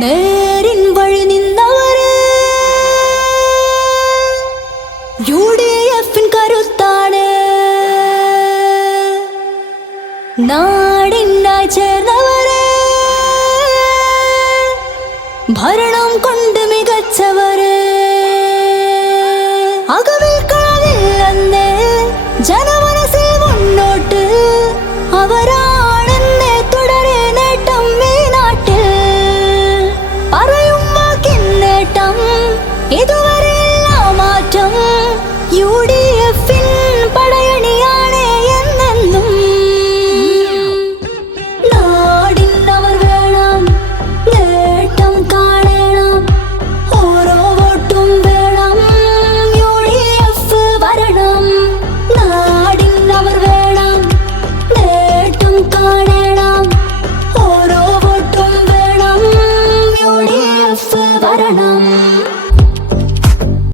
നേരിൻ വഴി നിന്നവര് UDF കരുത്താണ്. നാടിനായി ചേർന്നവര് ഭരണം കൊണ്ട് മികച്ചവര്. അകവിൽ കളവില്ലെന്ന് ജനമനസ്സിൽ മുന്നോട്ട് അവരാണെന്ന് തുടരെ നേട്ടം ഈ നാട്ടിൽ. പറയും വാക്കിൻ നേട്ടം ഇതുവരെയുള്ള മാറ്റം UDF പടയണിയാണ് എന്നെന്നും. നാടിനവർ വേണം, നേട്ടം കാണണം, ഓരോ വോട്ടും വേണം, UDF വരണം. നാടിനവർ വേണം, നേട്ടം കാണണം, ഓരോ വോട്ടും വേണം, UDF വരണം.